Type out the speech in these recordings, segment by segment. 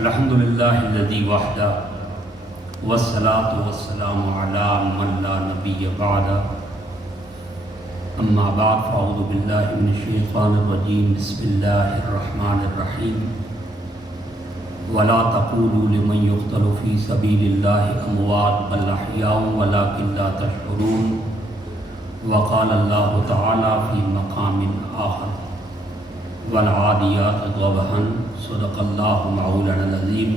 الحمدللہ الذی وحدہ والصلاة والسلام علی من لا نبی بعد اما بعد فاعوذ باللہ من الشیطان الرجیم بسم اللہ الرحمن الرحیم ولا تقولوا لمن يقتل في سبيل الله اموات بل احیاء ولكن لا تشعرون وقال اللہ تعالی فی مقام آخر والعادیات ضبحا صدق اللہ مولانا العظیم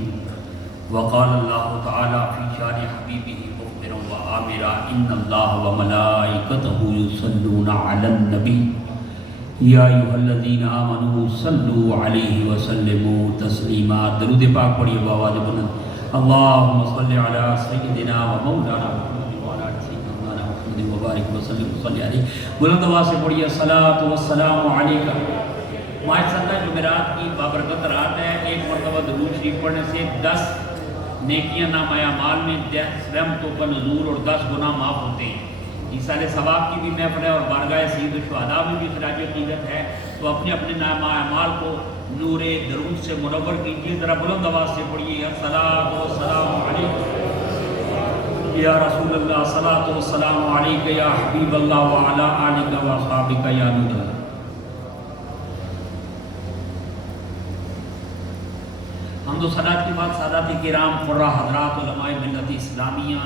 وقال اللہ تعالی فی شان حبیبہ مخبرا وآمرا ان اللہ وملائکتہ یصلون علی النبی یا ایھا الذین آمنوا صلوا علیہ وسلموا تسلیما۔ درود پاک پڑھیے بآواز بلند، اللہم صل علی سیدنا و مولانا محمد وعلی آل سیدنا محمد وبارک وسلم صلی علیہ۔ بلند آواز سے پڑھیے الصلاۃ والسلام علیکہ۔ ماشاءاللہ جمعرات کی بابرکت رات ہے، ایک مرتبہ درود شریف پڑھنے سے 10 نیکیاں نامہ اعمال میں 10 رحمتوں کا نزول اور 10 گناہ معاف ہوتے ہیں۔ ایصال ثواب کی بھی محفل ہے اور بارگاہ سید الشہداء میں بھی خراج عقیدت ہے، تو اپنے اپنے نامہ اعمال کو نور درود سے منور کیجیے۔ ذرا بلند آواز سے پڑھیے الصلاۃ والسلام علیکہ یا رسول اللہ، الصلاۃ والسلام علیکہ یا حبیب اللہ وعلی آلکہ واصحابکہ یا نور اللہ۔ حمد و صلات کے بعد سادات کرام، قرہ حضرات، علماء ملت اسلامیہ،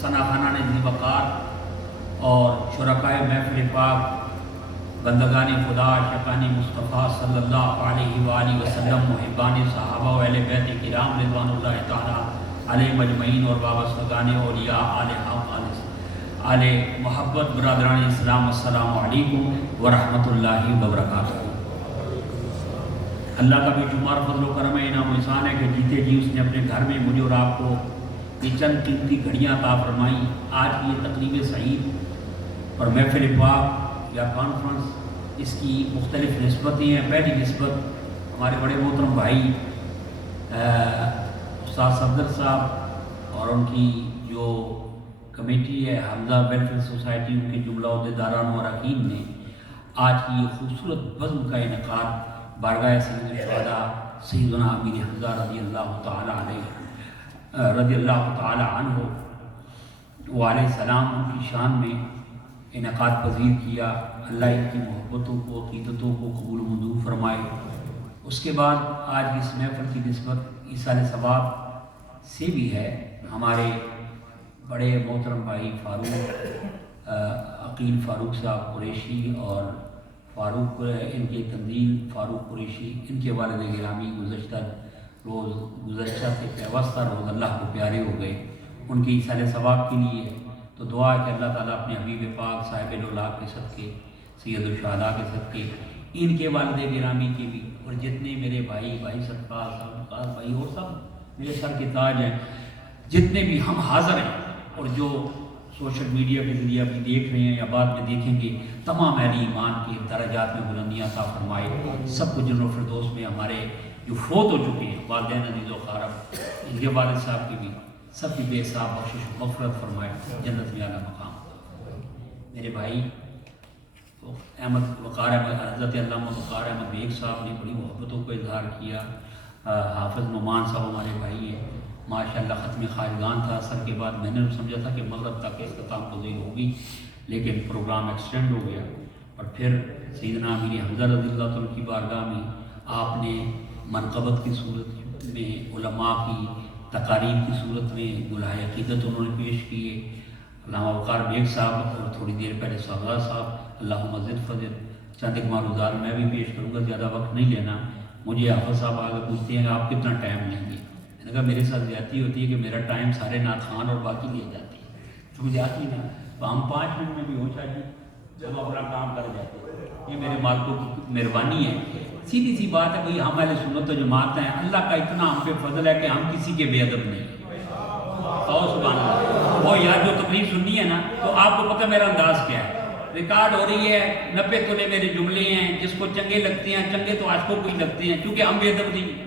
ثناخانان ذی وقار اور شرکائے محفل پاک، بندگان خدا، عاشقان مصطفیٰ صلی اللہ علیہ وآلہ وسلم، محبان صحابہ و اہل بیت کرام رضوان اللہ تعالیٰ علیہم اجمعین اور وابستگان اولیاء آل حق آل محبت، برادران اسلام، السلام علیکم ورحمۃ اللہ وبرکاتہ۔ اللہ کا بے شمار فضل و کرم ہے، انعام و احسان ہے کہ جیتے جی اس نے اپنے گھر میں مجھے اور آپ کو یہ چند قیمتی گھڑیاں عطا فرمائی۔ آج کی یہ تقریب سعید اور محفل پاک یا کانفرنس، اس کی مختلف نسبتیں ہیں۔ پہلی نسبت ہمارے بڑے محترم بھائی استاد صفدر صاحب اور ان کی جو کمیٹی ہے حمزہ ویلفیئر سوسائٹی، ان کے جملہ عہدیداران و اراکین نے آج کی یہ خوبصورت بزم کا انعقاد بارگاہ سید الشہداء سیدنا امیر حمزہ رضی اللہ تعالی علیہ رضی اللہ تعالی عنہ وعلیہ السلام ان کی شان میں انعقاد پذیر کیا۔ اللہ ان کی محبتوں کو، عقیدتوں کو قبول و منظور فرمائے۔ اس کے بعد آج کی اس محفل کی نسبت ایصال ثواب سے بھی ہے۔ ہمارے بڑے محترم بھائی فاروق عقیل فاروق صاحب قریشی اور فاروق ان کے تنظیم فاروق قریشی، ان کے والد گرامی گزشتہ سے پیوستہ روز اللہ کو پیارے ہو گئے۔ ان کی ایصال ثواب کے لیے تو دعا ہے کہ اللہ تعالیٰ اپنے حبیب پاک صاحب الاولاق کے صدقے، سید الشہداء کے صدقے، ان کے والد گرامی کے بھی، اور جتنے میرے بھائی سرفراز صاحب بھائی اور سب میرے سر کے تاج ہیں، جتنے بھی ہم حاضر ہیں اور جو سوشل میڈیا کے ذریعے بھی دیکھ رہے ہیں یا بعد میں دیکھیں گے، تمام اہل ایمان کے درجات میں بلندیاں عطا فرمائے۔ سب کو جنت الفردوس میں، ہمارے جو فوت ہو چکے ہیں والدین عزیز و اقارب، ان کے والد صاحب کی بھی سب کی بے حساب بخشش و مغفرت فرمائے، جنت میں اعلیٰ مقام۔ میرے بھائی احمد وقار احمد حضرت علامہ وقار احمد بیگ صاحب نے بڑی محبتوں کو اظہار کیا۔ حافظ نعمان صاحب ہمارے بھائی ہیں، ماشاءاللہ ختم خواجگان تھا اثر کے بعد، میں نے سمجھا تھا کہ مغرب تک اختتام پذیر ہوگی، لیکن پروگرام ایکسٹینڈ ہو گیا، اور پھر سیدنا امیر حمزہ رضی اللہ عنہ کی بارگاہ میں آپ نے منقبت کی صورت میں، علماء کی تقاریب کی صورت میں گلہائے عقیدت انہوں نے پیش کیے۔ علامہ وقار بیگ صاحب اور تھوڑی دیر پہلے صاحبہ صاحب، اللہم زد فضل، چند ایک معروضات میں بھی پیش کروں گا، زیادہ وقت نہیں لینا۔ مجھے حافظ صاحب آگے پوچھتے ہیں کہ آپ کتنا ٹائم لیں گے؟ میں نے کہا میرے ساتھ زیادتی ہوتی ہے کہ میرا ٹائم سارے نعت خوان اور باقی لے جاتی ہے، تو مجھے آتی نا، تو ہم 5 منٹ میں بھی ہو چاہیے جب اپنا کام کر جاتے ہیں۔ یہ میرے مالکوں کی مہربانی ہے، سیدھی سی بات ہے بھئی، ہم اہل سنت و جماعت ہیں، اللہ کا اتنا ہم پہ فضل ہے کہ ہم کسی کے بے ادب نہیں۔ اور سبحان اللہ، وہ یار جو تقریر سننی ہے نا، تو آپ کو پتہ میرا انداز کیا ہے، ریکارڈ ہو رہی ہے، 90 تولے میرے جملے ہیں، جس کو چنگے لگتے ہیں، چنگے تو عاشقوں کو ہی لگتے ہیں، کیونکہ ہم بے ادب نہیں۔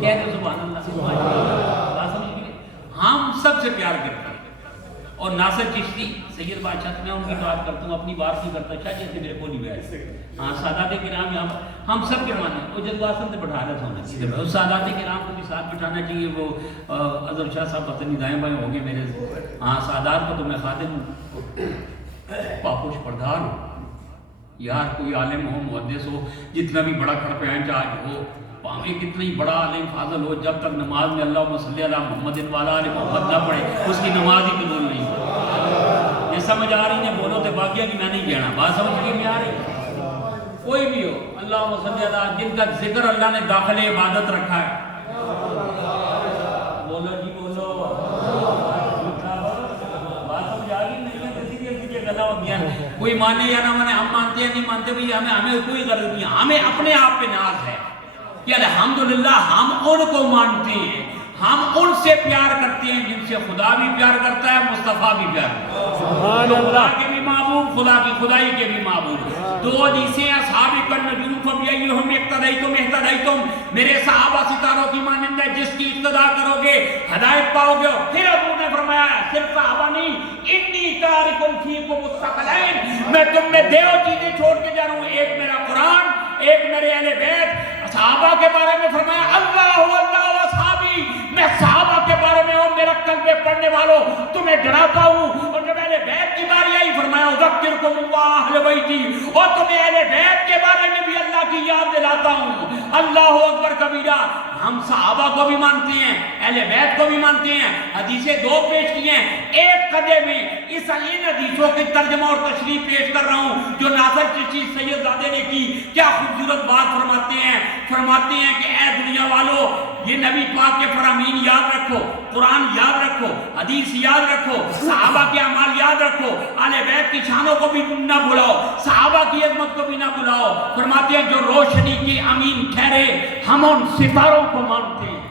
کہہ دو سبحان اللہ، سبحان اللہ، ہم سب سے پیار کرتے ہیں اور ناصر چشتی سید بادشاہ، میں ان کی بات کرتا ہوں، اپنی بات نہیں کرتا، شاید جیسے میرے کو نہیں بیٹھ، ہاں سادات کرام یہاں ہم سب کے مانے وہ جذبات سے بٹھا رہا ہونا چاہیے، اس سادات کرام کو بھی ساتھ بٹھانا چاہیے۔ وہ اظہر شاہ صاحب پتہ نہیں دائیں بائیں ہوں گے میرے، ہاں سادات کو تو میں خادم پاپوش پردھار ہوں یار، کوئی عالم ہو محدث ہو جتنا بھی بڑا کھڑپیان چاہج ہو، ایک اتنا ہی بڑا عالم فاضل ہو، جب تک نماز میں اللہم صلی علی محمد وعلی آل محمد نہ پڑھے اس کی نماز ہی قبول نہیں ہوتی۔ یہ سمجھ آ رہی ہے بولو تو باقیہ کی میں نہیں کہنا، بات سمجھ کے میں آ رہی؟ کوئی بھی ہو اللہم صلی علی، جن کا ذکر اللہ نے داخل عبادت رکھا ہے، بولو جی بولو، بات سمجھ آ گئی نہیں ہے؟ کسی کے کسی غلط ہو گیا، کوئی مانے یا نہ مانے، ہم مانتے ہیں نہیں مانتے بھئی، ہمیں کوئی غرض نہیں، ہمیں اپنے آپ پہ ناز ہے کہ الحمدللہ ہم ان کو مانتے ہیں، ہم ان سے پیار کرتے ہیں جن سے خدا بھی پیار کرتا ہے، مصطفیٰ بھی پیار کرتا ہے، جو خدا کے بھی معبود، خدا کی خدائی کے بھی معبود۔ دو حدیثیں اصحاب النجوم فبأیہم اقتدیتم اہتدیتم، میرے صحابہ ستاروں کی مانند ہے، جس کی اقتداء کرو گے ہدایت پاؤ گے۔ پھر حضور نے فرمایا صرف صحابہ نہیں، انی تارکم فیکم الثقلین، میں تم میں دیو چیزیں چھوڑ کے جا رہا ہوں، ایک میرا قرآن، ایک میرے اہل بیت۔ صحابہ کے بارے میں فرمایا اللہ اللہ و اصحابی، میں صحابہ کے بارے میں ہوں، میرا کلمے پڑھنے والوں تمہیں ڈراتا ہوں۔ اور جب اہل بیت کی باری آئی فرمایا اذکرکم اللہ اہل بیتی، اور تمہیں اہل بیت کے بارے میں بھی اللہ کی یاد دلاتا ہوں۔ اللہ اکبر کبیرہ، ہم صحابہ کو بھی مانتے ہیں، اہل بیت کو بھی مانتے ہیں۔ حدیثیں دو پیش کی ہیں، ایک قدے میں اس ان حدیثوں کے ترجمہ اور تشریح پیش کر رہا ہوں جو ناصر چشتی سید زادے نے کی۔ کیا خوبصورت بات فرماتے ہیں کہ اے دنیا والو، یہ نبی پاک کے فرامین یاد رکھو، قرآن یاد رکھو، حدیث یاد رکھو، صحابہ کے اعمال یاد رکھو، اہل بیت کی شانوں کو بھی نہ بھلاؤ، صحابہ کی عظمت کو بھی نہ بھلاؤ۔ فرماتے ہیں جو روشنی کے امین ٹھہرے ہم ان ستاروں کو مانتے ہیں۔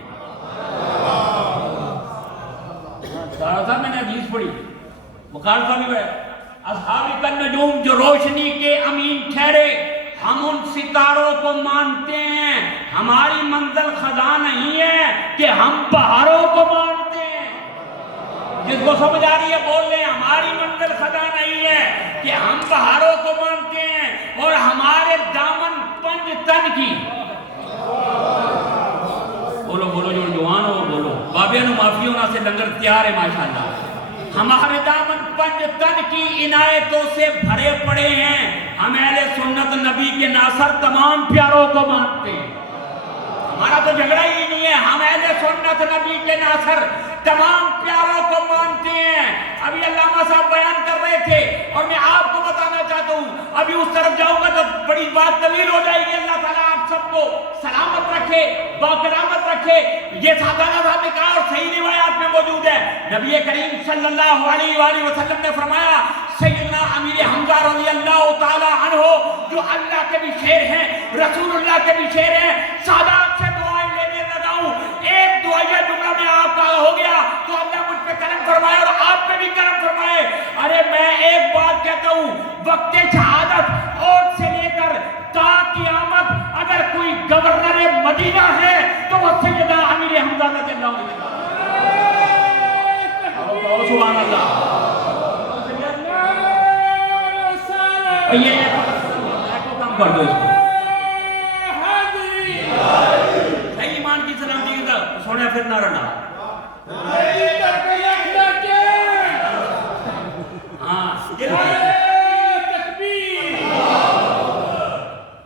صاحب میں نے حدیث پڑھی، بخار صاحب بھی اصحاب النجوم، جو روشنی کے امین ٹھہرے ہم ان ستاروں کو مانتے ہیں۔ ہماری منزل خدا نہیں ہے کہ ہم پہاڑوں کو مانتے ہیں۔ جس کو سمجھ آ رہی ہے بول لیں، ہماری منزل خدا نہیں ہے کہ ہم پہاڑوں کو مانتے ہیں، اور ہمارے دامن پنج تن کی، بولو بولو جو جوان ہو بولو، بابے نو معافی ہونا سے لنگر تیار ہے ماشاءاللہ، ہمارے دامن پنج تن کی عنایتوں سے بھرے پڑے ہیں۔ ہم اہل سنت نبی کے ناصر تمام پیاروں کو مانتے ہیں، ہمارا تو جھگڑا ہی نہیں ہے، ہم اہل سنت نبی کے ناصر تمام پیاروں کو مانتے ہیں۔ ابھی علامہ صاحب بیان کر رہے تھے اور میں آپ کو بتانا چاہتا ہوں، ابھی اس طرف جاؤں گا تو بڑی بات طویل ہو جائے گی۔ اللہ تعالیٰ آپ سب کو سلامت رکھے، باکرامت رکھے۔ یہ سادانہ صاحب نے کہا اور صحیح روایات میں موجود ہے، نبی کریم صلی اللہ علیہ وآلہ وسلم نے فرمایا سیدنا امیر حمزہ رضی اللہ تعالی عنہ جو اللہ کے بھی شیر ہیں، رسول اللہ کے بھی شیر ہیں، سادات سے دعائیں لینے لگا ہوں، ایک دعائیہ جملہ میں آپ کا ہو گیا تو اللہ مجھ پہ کرم فرمائے اور آپ پہ بھی کرم فرمائے۔ ارے میں ایک بات کہتا ہوں، وقت شہادت اور سے لے کر تا قیامت اگر کوئی گورنر مدینہ ہے تو وہ سیدنا امیر حمزہ رضی اللہ عنہ۔ سبحان اللہ۔ یہ ایک کام کر دو اس کو، صحیح ایمان کی سلامتی کی طرف سونے پھر نہ رہنا۔ ہاں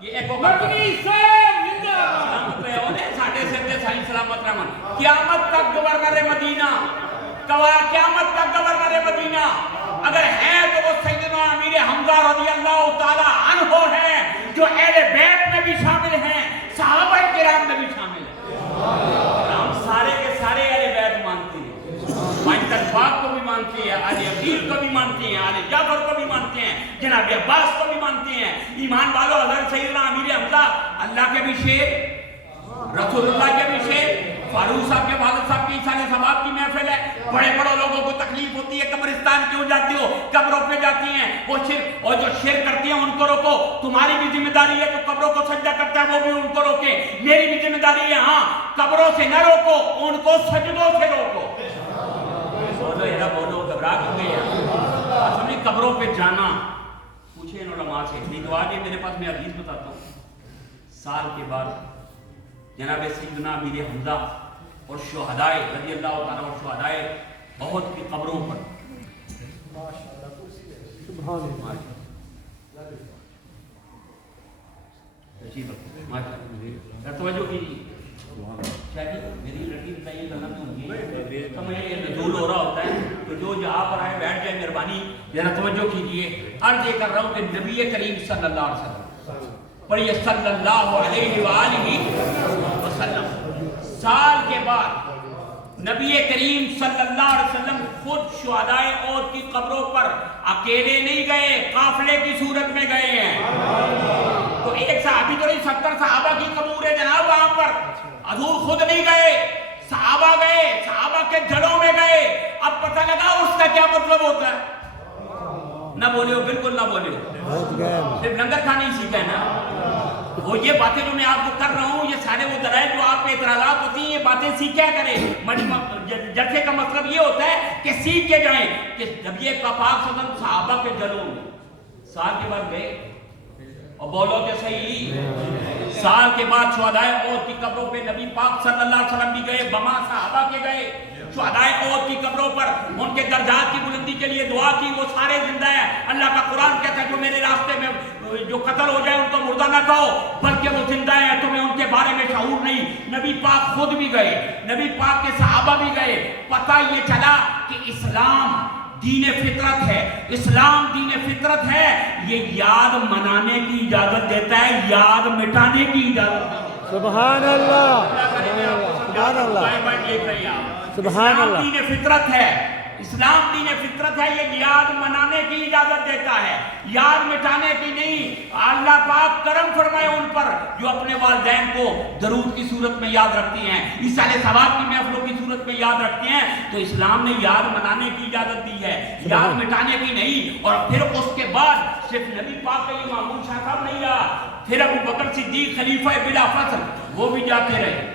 یہ ایک سلامت رحمان قیامت تک گورنر مدینہ، قیامت تک گورنر مدینہ اگر ہے تو وہ سیدنا امیر حمزہ رضی اللہ تعالی عنہ ہے، جو اہل بیت میں بھی شامل ہیں، صحابہ کرام میں بھی شامل ہیں۔ ہم سارے کے سارے اہل بیت مانتے ہیں، پانچ پاک کو بھی مانتے ہیں، آل عقیل کو بھی مانتے ہیں، آل جعفر کو بھی مانتے ہیں، جناب عباس کو بھی مانتے ہیں۔ ایمان والو، حضرت سیدنا امیر حمزہ اللہ کے بھی شیر، رسول اللہ کے بھی شیر، فاروق صاحب کے والد صاحب کی سال ثواب کی محفل ہے، بڑے بڑے لوگوں کو تکلیف ہوتی ہے، قبرستان کیوں جاتی ہو، قبروں پہ جاتی ہیں وہ شرک، اور جو شرک کرتی ہیں ان کو روکو۔ تمہاری بھی ذمہ داری ہے تو قبروں کو سجدہ کرتا ہے وہ بھی ان کو روکے، میری بھی ذمہ داری ہے، ہاں قبروں سے نہ روکو، ان کو سجدوں سے روکو۔ بولو بولو، گھبرا کیوں گئے ہیں؟ اصل میں قبروں پہ جانا، پوچھے ان علماء سے، نہیں دعا جی میرے پاس میں حدیث بتاتا ہوں. سال کے بعد جناب سیدنا امیر حمزہ اور شہدائے رضی اللہ تعالیٰ اور شہدائے بہت کی قبروں پر توجہ کیجیے. میری لڑکی بتائیے غلط ہوگی تو میں یہ نزول ہو رہا ہوتا ہے تو جو جہاں پر آئے بیٹھ جائے مہربانی ذرا توجہ کیجیے. عرض یہ کر رہا ہوں کہ نبی کریم صلی اللہ علیہ وسلم پڑھیے صلی اللہ علیہ وآلہ وسلم، سال کے بعد نبی کریم صلی اللہ علیہ وسلم خود شہدائے عہد کی قبروں پر اکیلے نہیں گئے، قافلے کی صورت میں گئے ہیں. تو ایک صحابی تو نہیں، 70 صحابہ کی قبور ہے جناب وہاں پر. حضور خود نہیں گئے، صحابہ گئے، صحابہ کے جڑوں میں گئے. اب پتہ لگا اس کا کیا مطلب ہوتا ہے. نہ بولے ہو، بالکل نہ بولے ہو، صرف لنگر کھانے ہی سیکھا ہے نا. وہ یہ باتیں جو میں آپ کو کر رہا ہوں، یہ سارے وہ دلائل جو آپ پہ اعتراضات ہوتی ہیں، یہ باتیں سیکھا کریں. جلسے کا مطلب یہ ہوتا ہے کہ سیکھ کے جائیں کہ نبی پاک صلی اللہ علیہ وسلم صحابہ کے جلوں میں سال کے بعد گئے. اور بولو کہ صحیح، سال کے بعد شہدائے عہد کی قبروں پہ نبی پاک صلی اللہ علیہ وسلم بھی گئے، بما صحابہ کے گئے. شہدائے عہد کی قبروں پر ان کے درجات کی بلندی کے لیے دعا کی. وہ سارے زندہ ہیں. اللہ کا قرآن کہتا ہے جو میرے راستے میں جو قتل ہو جائے ان کو مردہ نہ کہو، بلکہ وہ زندہ ہیں، تمہیں ان کے بارے میں شعور نہیں. نبی پاک خود بھی گئے، نبی پاک کے صحابہ بھی گئے. پتہ یہ چلا کہ اسلام دین فطرت ہے، اسلام دین فطرت ہے. یہ یاد منانے کی اجازت دیتا ہے، یاد مٹانے کی اجازت نہیں. سبحان اللہ، سبحان اللہ، سبحان اللہ. دین فطرت ہے، اسلام دین فطرت ہے. یہ یاد منانے کی اجازت دیتا ہے، یاد مٹانے کی نہیں. اللہ پاک کرم فرمائے ان پر جو اپنے والدین کو درود کی صورت میں یاد رکھتی ہیں، ایصال ثواب کی محفلوں کی صورت میں یاد رکھتے ہیں. تو اسلام نے یاد منانے کی اجازت دی ہے، یاد مٹانے کی نہیں. اور پھر اس کے بعد صرف نبی پاک کا یہ معمول شاہ صاحب نہیں رہا، پھر ابو بکر صدیق خلیفہ بلا فصل وہ بھی جاتے رہے.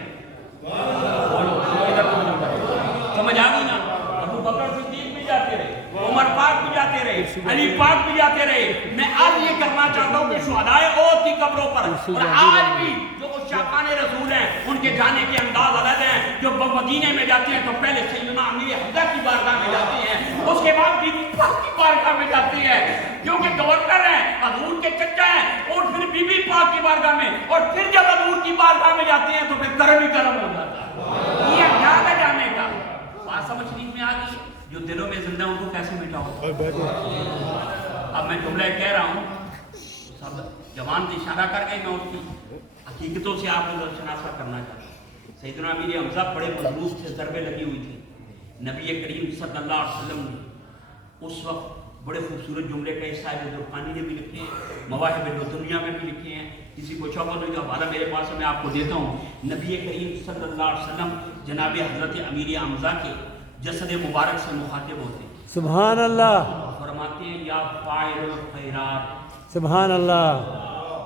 سمجھ آ گئی نا؟ ابو بکر صدیق بھی جاتے رہے، عمر پاک بھی جاتے رہے، علی پاک بھی جاتے رہے. میں آج یہ کرنا چاہتا ہوں کہ شہدائے عہد کی قبروں پر اور آج بھی جو شاقان رسول ہیں ان کے جانے کے انداز الگ ہیں. جو مدینے میں جاتے ہیں تو پہلے سیدنا امیر حمزہ کی بارگاہ میں جاتے ہیں، اس کے بعد بی بی پاک کی بارگاہ میں جاتے ہیں کیونکہ گورنر ہیں، حضور کے چچا ہیں، اور پھر بی بی پاک کی بارگاہ میں، اور پھر جب حضور کی بارگاہ میں جاتے ہیں تو پھر کرم ہی کرم ہو جاتا ہے. یہ انداز ہے جانے کا. بات سمجھ میں آ گئی؟ جو دلوں میں زندہ ان کو کیسے مٹاؤ؟ اب میں جملہ کہہ رہا ہوں، سب جوان سے اشارہ کر گئے، میں ان کی حقیقتوں سے آپ کو شناسا کرنا چاہتا ہوں. سیدنا امیر حمزہ بڑے مضبوط سے ضربے لگی ہوئی تھی. نبی کریم صلی اللہ علیہ وسلم نے اس وقت بڑے خوبصورت جملے کا صاحب درخانی نے بھی لکھے ہیں، مواہب دنیا میں بھی لکھے ہیں. کسی کو چوکا تو حوالہ میرے پاس ہے، میں آپ کو دیتا ہوں. نبی کریم صلی اللہ علیہ وسلم جناب حضرت امیر حمزہ کے جسد مبارک سے مخاطب ہوتے ہیں. سبحان اللہ، فرماتے ہیں یا فاعل الخیرات، سبحان اللہ،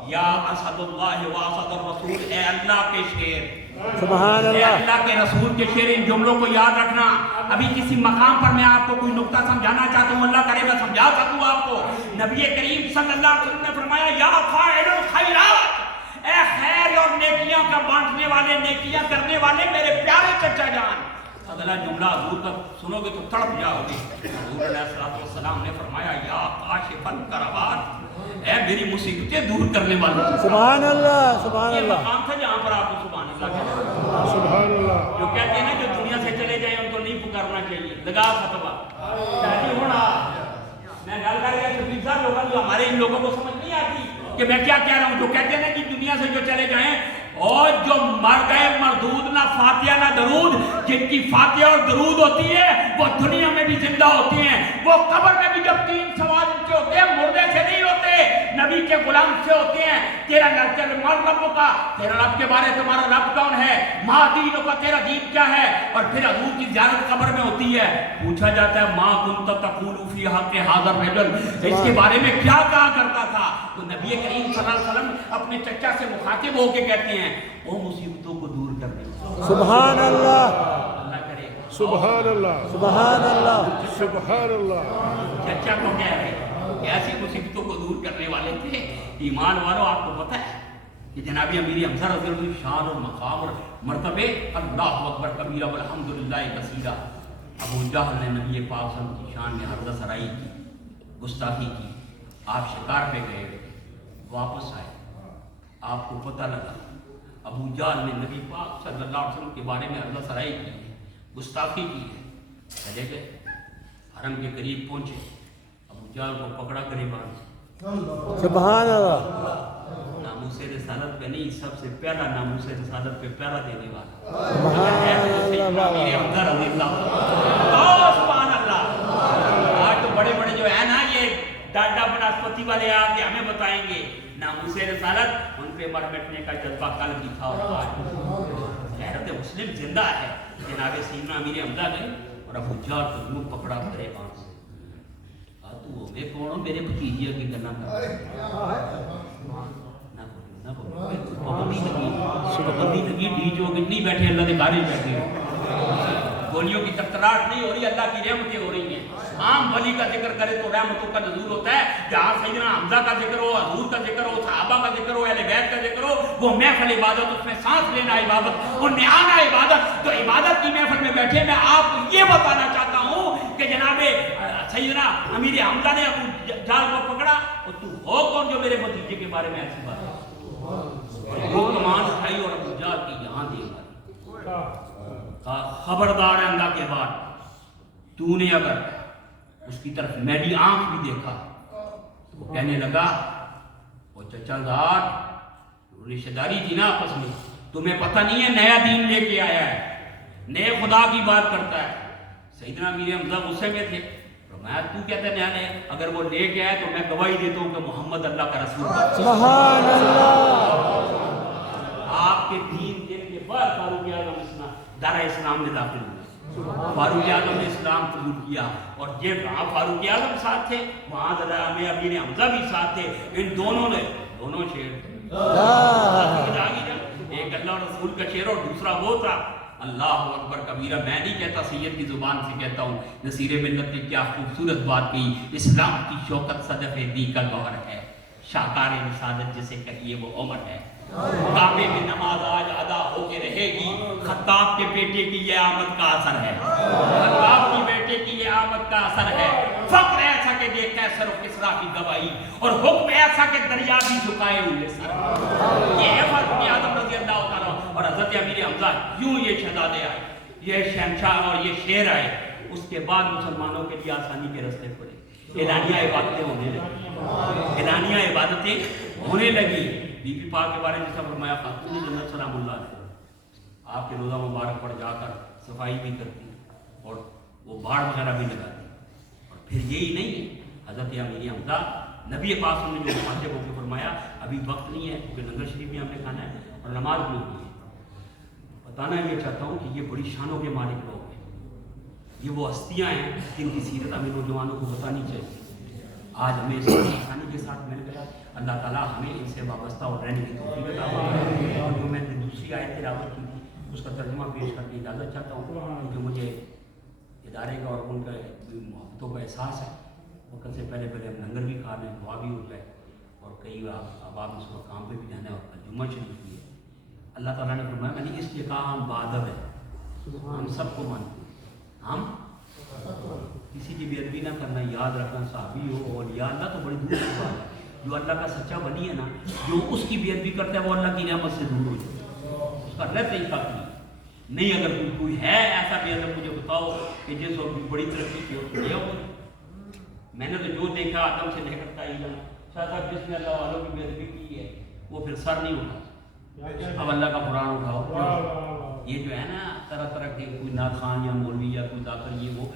یا اسد اللہ و اسد الرسول، اے اللہ کے شیر، سبحان اے اللہ. اللہ کے رسول کے شیر. ان جملوں کو یاد رکھنا. ابھی کسی مقام پر میں آپ کو کوئی نقطہ سمجھانا چاہتا ہوں، اللہ کرے میں سمجھا سکوں آپ کو. نبی کریم صلی اللہ علیہ وسلم نے فرمایا یا فاعل الخیرات، اے خیر اور نیکیاں کا بانٹنے والے، نیکیاں کرنے والے میرے پیارے چچا جان. اگلا جملہ حضور کا سنو گے تو تڑپ جاؤ گے. حضور علیہ السلام نے فرمایا یا کاشف الکربات، اے میری مصیبتیں دور کرنے والوں. سبحان اللہ، سبحان یہ اللہ، مقام تھا جہاں پر آپ کو سبحان اللہ کہتے ہیں. سبحان اللہ. جو کہتے ہیں نا جو دنیا سے چلے جائیں ان کو نہیں پکارنا چاہیے، لگا فتوا شادی ہونا. میں گل کر کے شفیق صاحب لوگوں جو ہمارے ان لوگوں کو سمجھ نہیں آتی کہ میں کیا کہہ رہا ہوں. جو کہتے ہیں نا کہ دنیا سے جو چلے جائیں اور جو مر گئے مردود نہ فاتحہ نہ درود، جن کی فاتحہ اور درود ہوتی ہے وہ دنیا میں بھی زندہ ہوتی ہیں. وہ قبر میں بھی جب 3 سوال ان سے ہوتے ہیں، مردے سے نہیں ہوتے، نبی کے غلام سے ہوتے ہیں. تیرا رب کا، تیرا رب کے بارے تمہارا رب کون ہے، ماں دینوں کا تیرا دین کیا ہے. اور پھر حضور کی زیارت قبر میں ہوتی ہے، پوچھا جاتا ہے ماں کنت تقول فی حق ھذا الرجل، اس کے بارے میں کیا کہا کرتا تھا. تو نبی کریم صلی اللہ علیہ وسلم اپنے چچا سے مخاطب ہو کے کہتے ہیں وہ مصیبتوں کو دور کر دیں. سبحان اللہ، اللہ کرے سبحان اللہ سبحان اللہ سبحان اللہ چچا کو کہہ رہے کہ ایسی مصیبتوں کو دور کرنے والے تھے ایمان والوں آپ کو پتہ ہے کہ جناب امیر حمزہ رضی اللہ عنہ شان اور مقام اور مرتبے اللہ اکبر کبیرہ والحمدللہ کثیرہ ابو جہل نے نبی پاک صلی اللہ علیہ وسلم کی شان میں حرض سرائی کی گستاخی کی آپ شکار پہ گئے ہوئے واپس آئے آپ کو پتہ لگا ابو جہل نے نبی پاک صلی اللہ علیہ وسلم کے بارے میں حرض سرائی کی ہے گستاخی کی ہے چلے گئے حرم کے قریب پہنچے ابو جہل کو پکڑا گریبان سے سبحان اللہ ناموس رسالت پہ نہیں سب سے پہلا ناموس رسالت پہ پہلا دینے والا سبحان اللہ آج تو بڑے بڑے جو ہے نا یہ ڈاڈا بناسپتی والے آ کے ہمیں بتائیں گے ناموس رسالت ان پہ مر مٹنے کا جذبہ کل بھی تھا اور آج غیرت مسلم زندہ ہے جناب سیدنا امیر حمزہ گئے اور ابو جہل کو یوں پکڑا کرے بانس تو ہوئے کون ہو میرے بھتیجے کی گلا پابندی لگی ڈیج ہو کتنی بیٹھے اللہ کے بارے بیٹھے گولیوں کی تکراٹ نہیں ہو رہی اللہ کی رحمتیں ہو رہی ہیں عام ولی کا ذکر کرے تو رحمتوں کا نزول ہوتا ہے جہاں سیدنا حمزہ کا ذکر ہو حضور کا ذکر ہو صحابہ کا ذکر ہو اہل بیت کا ذکر ہو وہ محفل عبادت اس میں سانس لینا عبادت اور نعانہ عبادت تو عبادت کی محفل میں بیٹھے میں آپ کو یہ بتانا چاہتا ہوں کہ جناب سیدنا امیر حمزہ نے ابو جہل کو پکڑا اور تو ہو کون جو میرے بھتیجے کے بارے میں ایسی بات ہے وہ کمان اٹھائی اور ابو جہل کی یہاں دے ماری خبردار ہے اللہ کے بعد تو نے اگر اس کی طرف میری آنکھ بھی دیکھا وہ کہنے لگا وہ چچا زاد رشتہ داری تھی نا آپس میں تمہیں پتہ نہیں ہے نیا دین لے کے آیا ہے نئے خدا کی بات کرتا ہے سیدنا امیر حمزہ غصے میں تھے فرمایا تو کہتے نیا نیا اگر وہ لے کے آئے تو میں گواہی دیتا ہوں کہ محمد اللہ کا رسول ہے سبحان اللہ آپ کے دین دن کے بعد فاروق اعظم دار اسلام میں داخل ہوئے فاروق اعظم نے اسلام قبول کیا اور یہ وہاں فاروق اعظم ساتھ تھے وہاں امیر حمزہ بھی ساتھ تھے ان دونوں نے دونوں شعر ایک اللہ رسول کا شعر اور دوسرا وہ تھا اللہ اکبر کبیرہ میں نہیں کہتا سید کی زبان سے کہتا ہوں نصیر ملت نے کیا خوبصورت بات کہی اسلام کی شوکت صدف دی کا گوہر ہے شاہکار رسالت جسے کہیے وہ عمر ہے کعبے میں نماز آج ادا ہو کے رہے گی خطاب کے بیٹے کی یہ آمد کا اثر ہے خطاب کی بیٹے کی یہ آمد کا اثر ہے فقر ایسا کہ دے قیصر و کسریٰ کی گواہی اور حکم ایسا کہ دریا بھی جھکائے ہوئے سر یہ ہے فاروق اعظم رضی اللہ تعالیٰ اور حضرت امیر حمزہ یوں یہ شہزادے آئے یہ شہنشاہ اور یہ شیر آئے اس کے بعد مسلمانوں کے لیے آسانی کے رستے کھلے اعلانیہ عبادتیں ہونے لگی اعلانیہ عبادتیں ہونے لگی بی بی پاک کے بارے میں جیسا فرمایا خاتون جنت سلام اللہ علیہ آپ کے روزہ مبارک پر جا کر صفائی بھی کرتی اور وہ باڑ وغیرہ بھی لگاتی اور پھر یہی نہیں حضرت امیر حمزہ نبی پاک نے جو فاتح ہو کے فرمایا ابھی وقت نہیں ہے کیونکہ لنگر شریف بھی ہم نے کھانا ہے اور نماز بھی ہوگی ہے بتانا یہ چاہتا ہوں کہ یہ بڑی شانوں کے مالک لوگ ہیں یہ وہ ہستیاں ہیں جن کی سیرت ہمیں نوجوانوں کو بتانی چاہیے آج ہمیں اس آسانی کے ساتھ مل گیا اللہ تعالیٰ ہمیں ان سے وابستہ اور رہنے کی توفیق عطا فرمائے اور جو میں نے دوسری آیت تلاوت کی تھی اس کا ترجمہ پیش کرنے کی اجازت چاہتا ہوں کیونکہ مجھے ادارے کا اور ان کا محبتوں کا احساس ہے وقت سے پہلے ہم لنگر بھی کھا لیں دعا بھی ہو جائے اور کئی اب اس وقت کام پہ بھی جانا ہے اور جمعہ شریف بھی ہے اللہ تعالیٰ نے فرمایا میں نے اس لیے کہا ہم بادب ہیں ہم سب کو مانتے ہیں ہم کسی کی بے ادبی نہ کرنا یاد رکھنا صحابی ہو اور یا اللہ تو بڑی دور کی بات ہے جو اللہ کا سچا ولی ہے نا جو اس کی بے ادبی کرتا ہے وہ اللہ کی نعمت سے دور ہو جائے اس کا رد نہیں اگر کوئی ہے ایسا بے ادب مجھے بتاؤ کہ جس وقت بڑی ترقی کی ہو میں نے تو جو دیکھا آدم سے لے کر تعین شاید جس نے اللہ والوں کی بے ادبی کی ہے وہ پھر سر نہیں اٹھا اب اللہ کا قرآن اٹھاؤ یہ جو ہے نا طرح طرح کے کوئی نعت خان یا مولوی یا کوئی داخل یہ وہ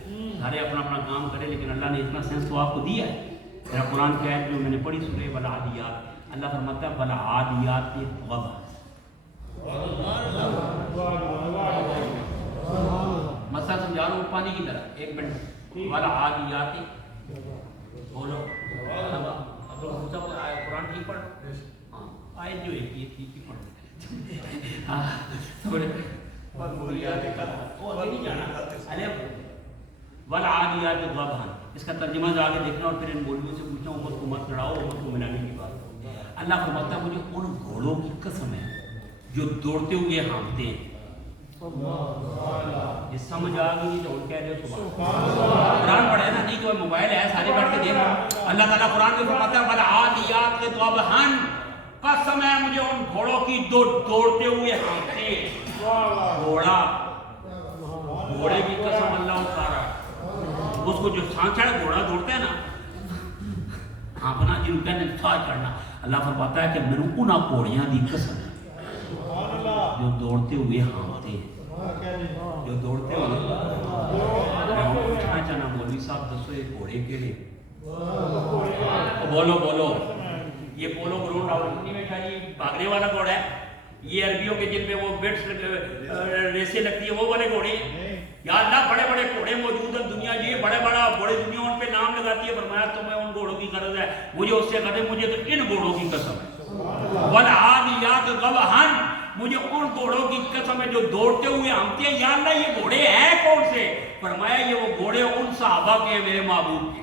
سارے اپنا اپنا کام کرے لیکن اللہ نے اتنا سینس تو آپ کو دیا ہے میرا قرآن کی آیت جو میں نے پڑھی سورہ والعادیات اللہ فرماتا ہے والعادیات کے غضب مسئلہ سمجھا رہا ہوں پانی کی طرح ایک منٹ والعادیات بولو قرآن کی پڑھ آیت جو ایک یہ ٹھیک ہی پڑھ والعادیات ضبحا، اس کا ترجمہ آگے دیکھنا اور پھر ان مولویوں سے پوچھنا امت کو مت لڑاؤ، امت کو ملانے کی بات. اللہ فرماتا ہے مجھے ان گھوڑوں کی قسم ہے جو دوڑتے ہوئے ہانپتے ہیں. یہ سمجھ آ گئی تو ان کہہ رہے ہو قرآن پڑھے نا، نہیں تو موبائل ہے سارے پڑھ کے دیکھو. اللہ تعالیٰ قرآن میں فرماتا ہے والعادیات ضبحا، قسم ہے مجھے ان گھوڑوں کی جو دوڑتے ہوئے ہانپتے ہیں. گھوڑے کی قسم اللہ اٹھا رہا ہے. اس کو جو سانس چڑھ گھوڑا دوڑتا ہے نا، ہانپنا جن کہنے سانس چڑھنا، اللہ فرماتا ہے کہ میرے ان گھوڑیاں دی قسم ہے جو دوڑتے ہوئے ہانپتے ہیں. جو دوڑتے ہوئے میں پوچھنا چاہنا مولوی صاحب دسو یہ گھوڑے کیڑے؟ بولو بولو. یہ پولو گراؤنڈ راولپنڈی میں یہ بھاگنے والا گھوڑا ہے؟ یہ عربیوں کے جن پہ وہ بیٹس ریسیں لگتی ہے وہ والے گھوڑے؟ یا اللہ بڑے بڑے گھوڑے موجود ہیں دنیا، یہ بڑے بڑے دنیا ان پہ نام لگاتی ہے. فرمایا تمہیں ان گھوڑوں کی غرض ہے، مجھے اس سے غرض مجھے تو ان گھوڑوں کی قسم ہے. والعادیات ضبحا، مجھے ان گھوڑوں کی قسم ہے جو دوڑتے ہوئے ہانپتے ہیں. یا اللہ یہ گھوڑے ہیں کون سے؟ فرمایا یہ وہ گھوڑے ان صحابہ کے ہیں میرے محبوب کے،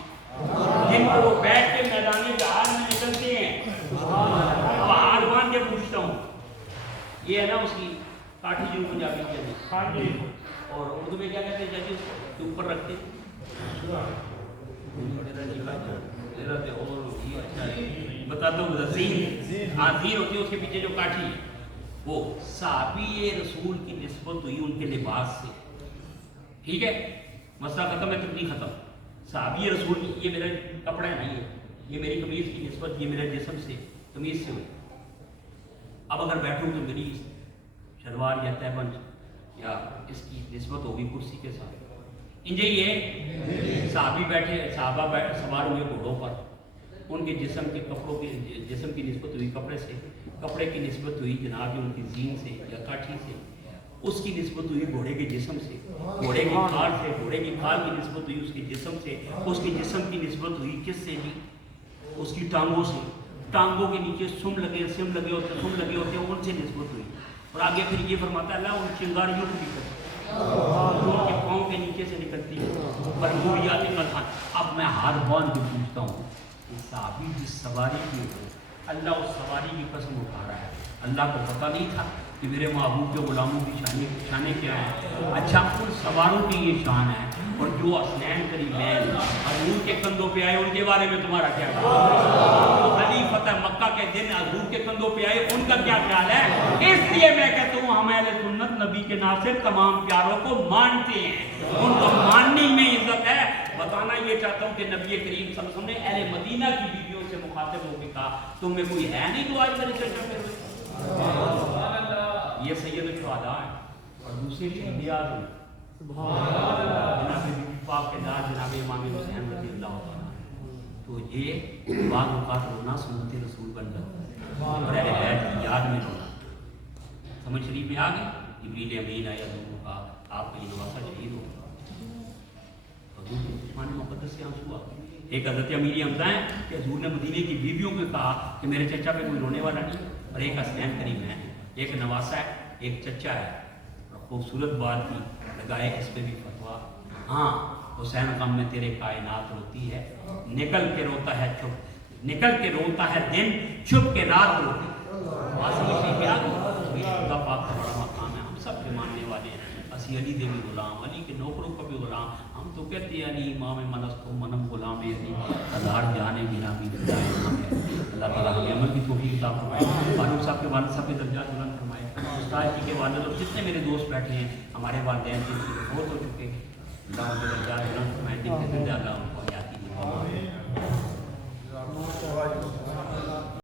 جن کو وہ بیٹھ کے میدان جہاد میں نکلتے ہیں. اب آسمان کے پوچھتا ہوں، یہ ہے نا اس کی کاٹھی جو پنجابی کہتے ہیں اور اردو میں کیا کہتے ہیں جیسے اس کے اوپر رکھتے ہیں بتاتا ہوں زین. ہاں زین ہوتی ہے، اس کے پیچھے جو کاٹھی ہے وہ صحابی رسول کی نسبت ہوئی ان کے لباس سے. ٹھیک ہے، مسئلہ ختم ہے، تکلیف ختم. صحابی رسول کی یہ میرا کپڑا نہیں ہے، یہ میری قمیض کی نسبت یہ میرے جسم سے قمیض سے ہوئی. اب اگر بیٹھوں تو میری شلوار یا تہبند یا اس کی نسبت ہوگی کرسی کے ساتھ. انجے یہ صحابی بیٹھے، صحابہ سوار ہوئے گھوڑوں پر، ان کے جسم کے کپڑوں کے جسم کی نسبت ہوئی کپڑے سے، کپڑے کی نسبت ہوئی جناب ان کی زین سے یا کاٹھی سے، اس کی نسبت ہوئی گھوڑے کے جسم سے، گھوڑے کی کھال سے، گھوڑے کی کھال کی نسبت ہوئی اس کے جسم سے، اس کے جسم کی نسبت ہوئی کس سے جی؟ اس کی ٹانگوں سے. ٹانگوں کے نیچے سم لگے ہوتے ہیں ان سے نسبت ہوئی. اور آگے پھر یہ فرماتا ہے اللہ ان چنگاریوں کو بھی کرتا جو ان کے پاؤں کے نیچے سے نکلتی ہے بلبوریات ملحن. اب میں ہاتھ باندھ کے پوچھتا ہوں کہ صحابی جس سواری کی ہو اللہ اس سواری کی قسم اٹھا رہا ہے. اللہ کو پتہ نہیں تھا کہ میرے محبوب کے غلاموں کی شانیں کیا ہیں؟ اچھا ان سواروں کی یہ شان ہے. اور جو اسنین قریبین حضور کے کندھوں پہ آئے ان کے بارے میں تمہارا کیا خیال ہے؟ خلیفۃ مکہ کے دن حضور کے کندھوں پہ آئے ان کا کیا خیال ہے؟ اس لیے میں کہتا ہوں ہم اہل سنت نبی کے ناصر تمام پیاروں کو مانتے ہیں، ان کو ماننے میں عزت ہے. بتانا یہ چاہتا ہوں کہ نبی کریم صلی اللہ علیہ وسلم نے اہل مدینہ کی بیویوں سے مخاطب ہو کے کہا تم میں کوئی ہے نہیں جو آج میرے چرچا میں ہوئے. یہ سید الشہداء ہیں اور دوسرے شہید اعظم جناب پاک کے دار جناب امام حسین رضی اللہ عنہ. تو یہ بعض اوقات رونا سنت رسول بن جاتا ہے اور اہل بیت کی یاد میں رونا. سمجھ شریف میں آ گئی جبریل امین آیا حضور کا آپ کا یہ نواسا شہید ہو حضور کے عثمان مقدس سے آنسو آ. ایک حضرت امیر حمزہ ہیں کہ حضور نے مدینے کی بیویوں کو کہا کہ میرے چچا پہ کوئی رونے والا نہیں. اور ایک حسنین کریم ہے، ایک نواسا ہے، ایک چچا ہے. اور خوبصورت بات کی لگائے اس پہ بھی فتوا. ہاں حسین غم میں تیرے کائنات روتی ہے، نکل کے روتا ہے دن، چھپ کے رات روتی ہے. خدا پاک کا بڑا مقام ہے، ہم سب کے ماننے والے ہیں. اسی علی دے بھی غلام، علی کے نوکروں کا بھی غلام. ہم تو کہتے ہیں علی امام منستو منم غلام علی، ہزار جانے گنا بھی ہے. اللہ تعالیٰ ہمیں عمل کی توفیق عطا فرمائے. فاروق صاحب کے والد صاحب کے درجات بلند فرمائے. استاد جی کے والد اور جتنے میرے دوست بیٹھے ہیں ہمارے والدین جن کی فوت ہو چکے ہیں اللہ ان کے درجات بلند فرمائے. دن کے زندہ اللہ ان کو یاد